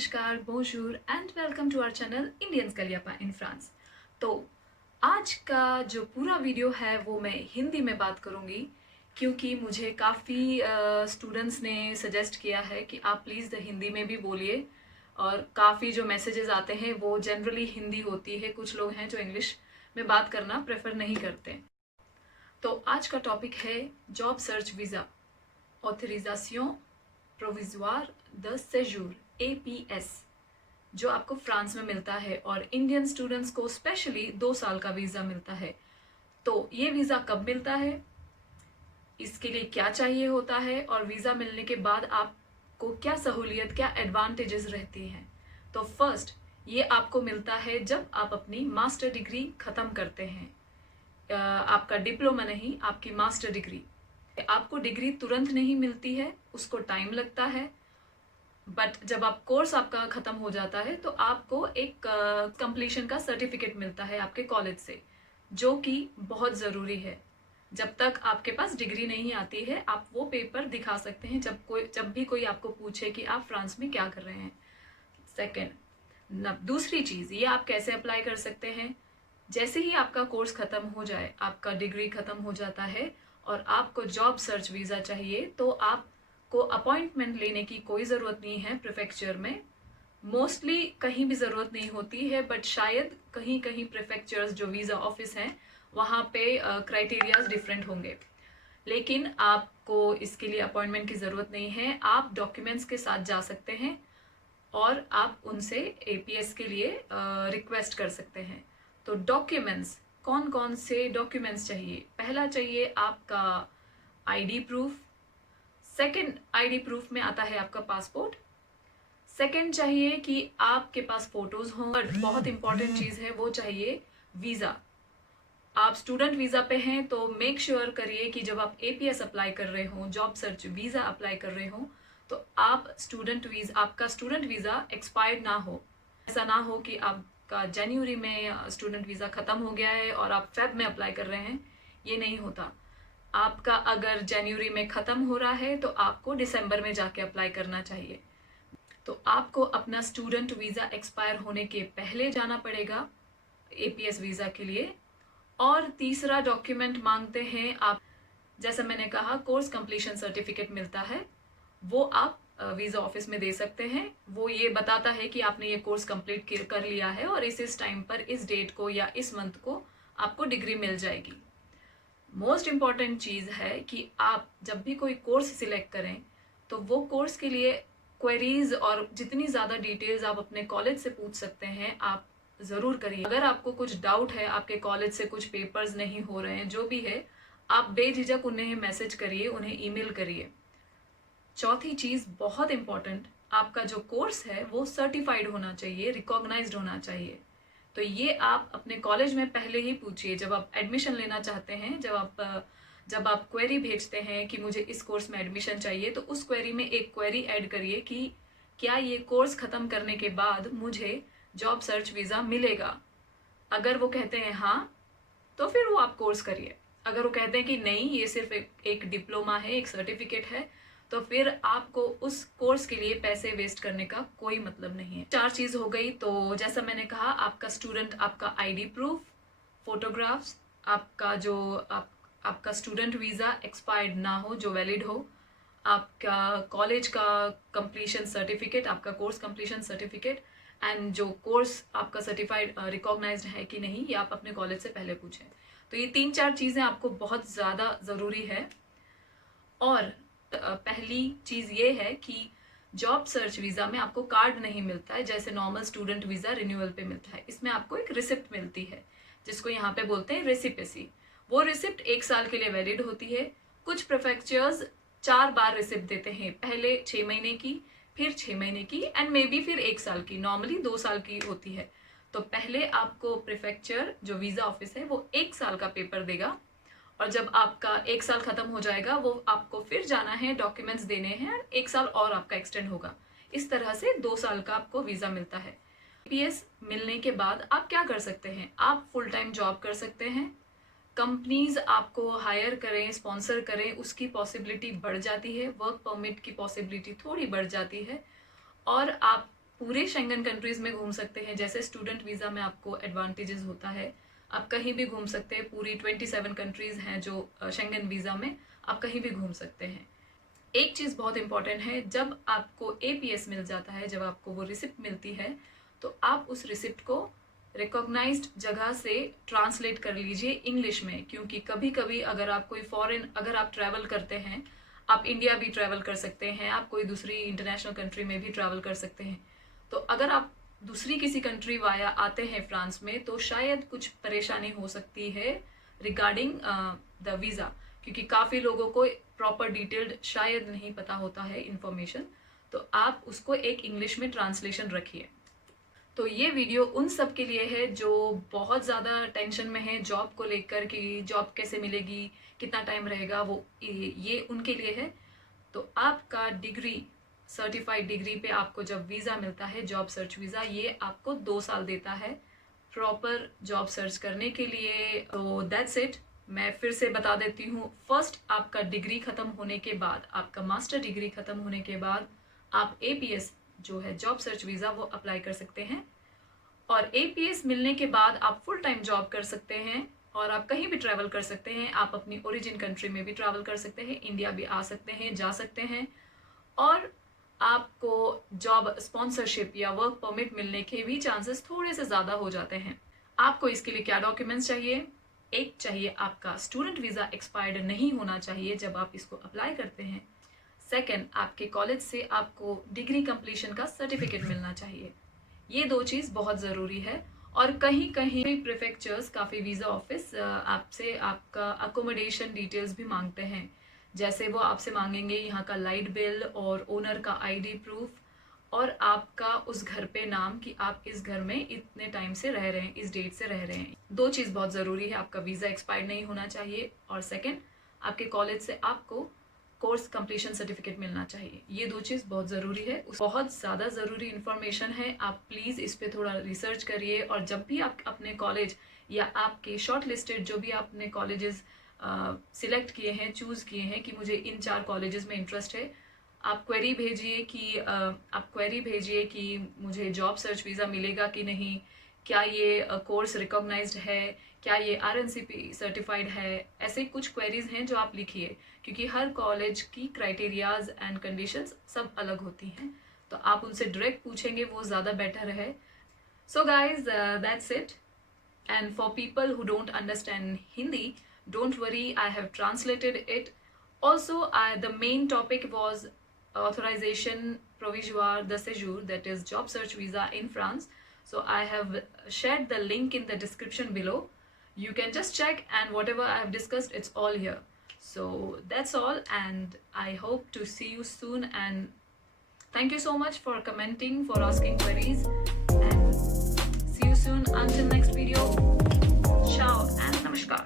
नमस्कार, बोंjour and welcome to our channel Indians कलियापा इन फ्रांस। तो आज का जो पूरा वीडियो है वो मैं हिंदी में बात करूँगी क्योंकि मुझे काफ़ी स्टूडेंट्स ने सजेस्ट किया है कि आप प्लीज़ हिंदी में भी बोलिए। और काफ़ी जो मैसेजेस आते हैं वो जनरली हिंदी होती है, कुछ लोग हैं जो इंग्लिश में बात करना प्रेफर नहीं करते। तो आज का टॉपिक है जॉब सर्च वीज़ा, ऑथराइजेशन प्रोविजोire de séjour APS, जो आपको फ्रांस में मिलता है और इंडियन स्टूडेंट्स को स्पेशली 2 साल का वीज़ा मिलता है। तो ये वीज़ा कब मिलता है, इसके लिए क्या चाहिए होता है और वीज़ा मिलने के बाद आपको क्या सहूलियत, क्या एडवांटेजेस रहती हैं। तो फर्स्ट ये आपको मिलता है जब आप अपनी मास्टर डिग्री ख़त्म करते हैं। आपका डिप्लोमा नहीं, आपकी मास्टर डिग्री। आपको डिग्री तुरंत नहीं मिलती है, उसको टाइम लगता है, बट जब आप कोर्स आपका ख़त्म हो जाता है तो आपको एक कंप्लीशन का सर्टिफिकेट मिलता है आपके कॉलेज से, जो कि बहुत ज़रूरी है। जब तक आपके पास डिग्री नहीं आती है आप वो पेपर दिखा सकते हैं जब भी कोई आपको पूछे कि आप फ्रांस में क्या कर रहे हैं। सेकेंड, दूसरी चीज़, ये आप कैसे अप्लाई कर सकते हैं। जैसे ही आपका कोर्स ख़त्म हो जाए, आपका डिग्री ख़त्म हो जाता है और आपको जॉब सर्च वीज़ा चाहिए, तो आपको अपॉइंटमेंट लेने की कोई ज़रूरत नहीं है प्रीफेक्चर में। मोस्टली कहीं भी ज़रूरत नहीं होती है, बट शायद कहीं कहीं प्रीफेक्चर्स जो वीज़ा ऑफिस हैं वहाँ पे क्राइटेरियाज डिफरेंट होंगे, लेकिन आपको इसके लिए अपॉइंटमेंट की ज़रूरत नहीं है। आप डॉक्यूमेंट्स के साथ जा सकते हैं और आप उनसे एपीएस के लिए रिक्वेस्ट कर सकते हैं। तो डॉक्यूमेंट्स, कौन कौन से डॉक्यूमेंट्स चाहिए। पहला चाहिए आपका ID proof. Second, ID proof में आता है आपका पासपोर्ट। सेकंड चाहिए कि आपके पास फोटोज हों। और बहुत इंपॉर्टेंट चीज़ है, वो चाहिए वीज़ा। आप स्टूडेंट वीज़ा पे हैं तो मेक श्योर करिए कि जब आप एपीएस अप्लाई कर रहे हो, जॉब सर्च वीज़ा अप्लाई कर रहे हो, तो आपका स्टूडेंट वीज़ा एक्सपायर्ड ना हो। ऐसा ना हो कि आपका जनवरी में स्टूडेंट वीज़ा ख़त्म हो गया है और आप फेब में अप्लाई कर रहे हैं, ये नहीं होता। आपका अगर जनवरी में ख़त्म हो रहा है तो आपको दिसंबर में जाके अप्लाई करना चाहिए। तो आपको अपना स्टूडेंट वीज़ा एक्सपायर होने के पहले जाना पड़ेगा एपीएस वीज़ा के लिए। और तीसरा डॉक्यूमेंट मांगते हैं आप, जैसा मैंने कहा कोर्स कंप्लीशन सर्टिफिकेट मिलता है, वो आप वीज़ा ऑफिस में दे सकते हैं। वो ये बताता है कि आपने ये कोर्स कंप्लीट कर लिया है और इस टाइम पर, इस डेट को या इस मंथ को आपको डिग्री मिल जाएगी। मोस्ट इम्पॉर्टेंट चीज़ है कि आप जब भी कोई कोर्स सिलेक्ट करें तो वो कोर्स के लिए क्वेरीज और जितनी ज़्यादा डिटेल्स आप अपने कॉलेज से पूछ सकते हैं आप ज़रूर करिए। अगर आपको कुछ डाउट है, आपके कॉलेज से कुछ पेपर्स नहीं हो रहे हैं, जो भी है, आप बेझिझक उन्हें मैसेज करिए, उन्हें ईमेल करिए। चौथी चीज़ बहुत इंपॉर्टेंट, आपका जो कोर्स है वो सर्टिफाइड होना चाहिए, रिकॉग्नाइज्ड होना चाहिए। तो ये आप अपने कॉलेज में पहले ही पूछिए। जब आप एडमिशन लेना चाहते हैं, जब आप क्वेरी भेजते हैं कि मुझे इस कोर्स में एडमिशन चाहिए, तो उस क्वेरी में एक क्वेरी ऐड करिए कि क्या ये कोर्स ख़त्म करने के बाद मुझे जॉब सर्च वीज़ा मिलेगा। अगर वो कहते हैं हाँ, तो फिर वो आप कोर्स करिए। अगर वो कहते हैं कि नहीं, ये सिर्फ एक डिप्लोमा है, एक सर्टिफिकेट है, तो फिर आपको उस कोर्स के लिए पैसे वेस्ट करने का कोई मतलब नहीं है। 4 चीज़ हो गई। तो जैसा मैंने कहा, आपका आईडी प्रूफ, फोटोग्राफ्स, आपका स्टूडेंट वीज़ा एक्सपायर्ड ना हो, जो वैलिड हो, आपका कॉलेज का कंप्लीशन सर्टिफिकेट, आपका कोर्स कंप्लीशन सर्टिफिकेट, एंड जो कोर्स आपका सर्टिफाइड रिकॉग्नाइज्ड है कि नहीं, ये आप अपने कॉलेज से पहले पूछें। तो ये 3-4 चीज़ें आपको बहुत ज़्यादा ज़रूरी है। और पहली चीज़ ये है कि जॉब सर्च वीज़ा में आपको कार्ड नहीं मिलता है जैसे नॉर्मल स्टूडेंट वीज़ा रिन्यूअल पे मिलता है। इसमें आपको एक रिसिप्ट मिलती है, जिसको यहाँ पे बोलते हैं रेसिपेसी। वो रिसिप्ट 1 साल के लिए वैलिड होती है। कुछ प्रीफेक्चर्स 4 बार रिसिप्ट देते हैं, पहले 6 महीने की, फिर 6 महीने की, एंड मे बी फिर 1 साल की। नॉर्मली 2 साल की होती है। तो पहले आपको प्रीफेक्चर, जो वीज़ा ऑफिस है, वो 1 साल का पेपर देगा, और जब आपका 1 साल ख़त्म हो जाएगा, वो आपको फिर जाना है, डॉक्यूमेंट्स देने हैं, 1 साल और आपका एक्सटेंड होगा। इस तरह से 2 साल का आपको वीज़ा मिलता है। पीएस मिलने के बाद आप क्या कर सकते हैं, आप फुल टाइम जॉब कर सकते हैं। कंपनीज आपको हायर करें, स्पॉन्सर करें, उसकी पॉसिबिलिटी बढ़ जाती है। वर्क परमिट की पॉसिबिलिटी थोड़ी बढ़ जाती है। और आप पूरे शेंगन कंट्रीज़ में घूम सकते हैं। जैसे स्टूडेंट वीज़ा में आपको एडवांटेजेस होता है, आप कहीं भी घूम सकते हैं। पूरी 27 कंट्रीज़ हैं जो शेंगन वीज़ा में, आप कहीं भी घूम सकते हैं। एक चीज़ बहुत इंपॉर्टेंट है, जब आपको APS मिल जाता है, जब आपको वो रिसिप्ट मिलती है, तो आप उस रिसिप्ट को रिकॉग्नाइज्ड जगह से ट्रांसलेट कर लीजिए इंग्लिश में, क्योंकि कभी कभी अगर आप कोई अगर आप ट्रैवल करते हैं, आप इंडिया भी ट्रैवल कर सकते हैं, आप कोई दूसरी इंटरनेशनल कंट्री में भी ट्रैवल कर सकते हैं। तो अगर आप दूसरी किसी कंट्री वाया आते हैं फ्रांस में, तो शायद कुछ परेशानी हो सकती है रिगार्डिंग द वीज़ा, क्योंकि काफ़ी लोगों को प्रॉपर डिटेल्ड शायद नहीं पता होता है इन्फॉर्मेशन। तो आप उसको एक इंग्लिश में ट्रांसलेशन रखिए। तो ये वीडियो उन सब के लिए है जो बहुत ज़्यादा टेंशन में है जॉब को लेकर, कि जॉब कैसे मिलेगी, कितना टाइम रहेगा, वो ये उनके लिए है। तो आपका डिग्री, सर्टिफाइड डिग्री पे आपको जब वीज़ा मिलता है, जॉब सर्च वीज़ा, ये आपको 2 साल देता है प्रॉपर जॉब सर्च करने के लिए। तो दैट्स इट। मैं फिर से बता देती हूँ, फर्स्ट आपका डिग्री ख़त्म होने के बाद, आपका मास्टर डिग्री ख़त्म होने के बाद आप APS जो है जॉब सर्च वीज़ा, वो अप्लाई कर सकते हैं। और APS मिलने के बाद आप फुल टाइम जॉब कर सकते हैं और आप कहीं भी ट्रैवल कर सकते हैं। आप अपनी ओरिजिन कंट्री में भी ट्रैवल कर सकते हैं, इंडिया भी आ सकते हैं, जा सकते हैं। और आपको जॉब स्पॉन्सरशिप या वर्क परमिट मिलने के भी चांसेस थोड़े से ज़्यादा हो जाते हैं। आपको इसके लिए क्या डॉक्यूमेंट्स चाहिए? एक चाहिए, आपका स्टूडेंट वीज़ा एक्सपायर्ड नहीं होना चाहिए जब आप इसको अप्लाई करते हैं। सेकंड, आपके कॉलेज से आपको डिग्री कंप्लीशन का सर्टिफिकेट मिलना चाहिए। ये 2 चीज़ बहुत ज़रूरी है। और कहीं कहीं प्रीफेक्चर्स, काफ़ी वीज़ा ऑफिस आपसे आपका अकोमोडेशन डिटेल्स भी मांगते हैं। जैसे वो आपसे मांगेंगे यहाँ का लाइट बिल और ओनर का ID प्रूफ और आपका उस घर पे नाम, कि आप इस घर में इतने टाइम से रह रहे हैं, इस डेट से रह रहे हैं। 2 चीज़ बहुत ज़रूरी है, आपका वीज़ा एक्सपायर्ड नहीं होना चाहिए, और सेकेंड, आपके कॉलेज से आपको कोर्स कंप्लीशन सर्टिफिकेट मिलना चाहिए। ये 2 चीज़ बहुत ज़रूरी है। बहुत ज़्यादा ज़रूरी इन्फॉर्मेशन है, आप प्लीज़ इस पर थोड़ा रिसर्च करिए। और जब भी आप अपने कॉलेज या आपके शॉर्ट लिस्टेड जो भी आपने कॉलेजेस सिलेक्ट किए हैं, चूज़ किए हैं कि मुझे इन 4 कॉलेजेस में इंटरेस्ट है, आप क्वेरी भेजिए कि मुझे जॉब सर्च वीज़ा मिलेगा कि नहीं, क्या ये कोर्स रिकॉग्नाइज्ड है, क्या ये RNCP सर्टिफाइड है। ऐसे कुछ क्वेरीज हैं जो आप लिखिए, क्योंकि हर कॉलेज की क्राइटेरियाज एंड कंडीशंस सब अलग होती हैं, तो आप उनसे डायरेक्ट पूछेंगे, वो ज़्यादा बेटर है। So guys, that's it. And for people who don't understand Hindi, don't worry, I have translated it. Also, the main topic was authorization provisoire de séjour, that is job search visa in France. So I have shared the link in the description below. You can just check, and whatever I have discussed, it's all here. So that's all, and I hope to see you soon. And thank you so much for commenting, for asking queries, and see you soon. Until next video, ciao and namaskar.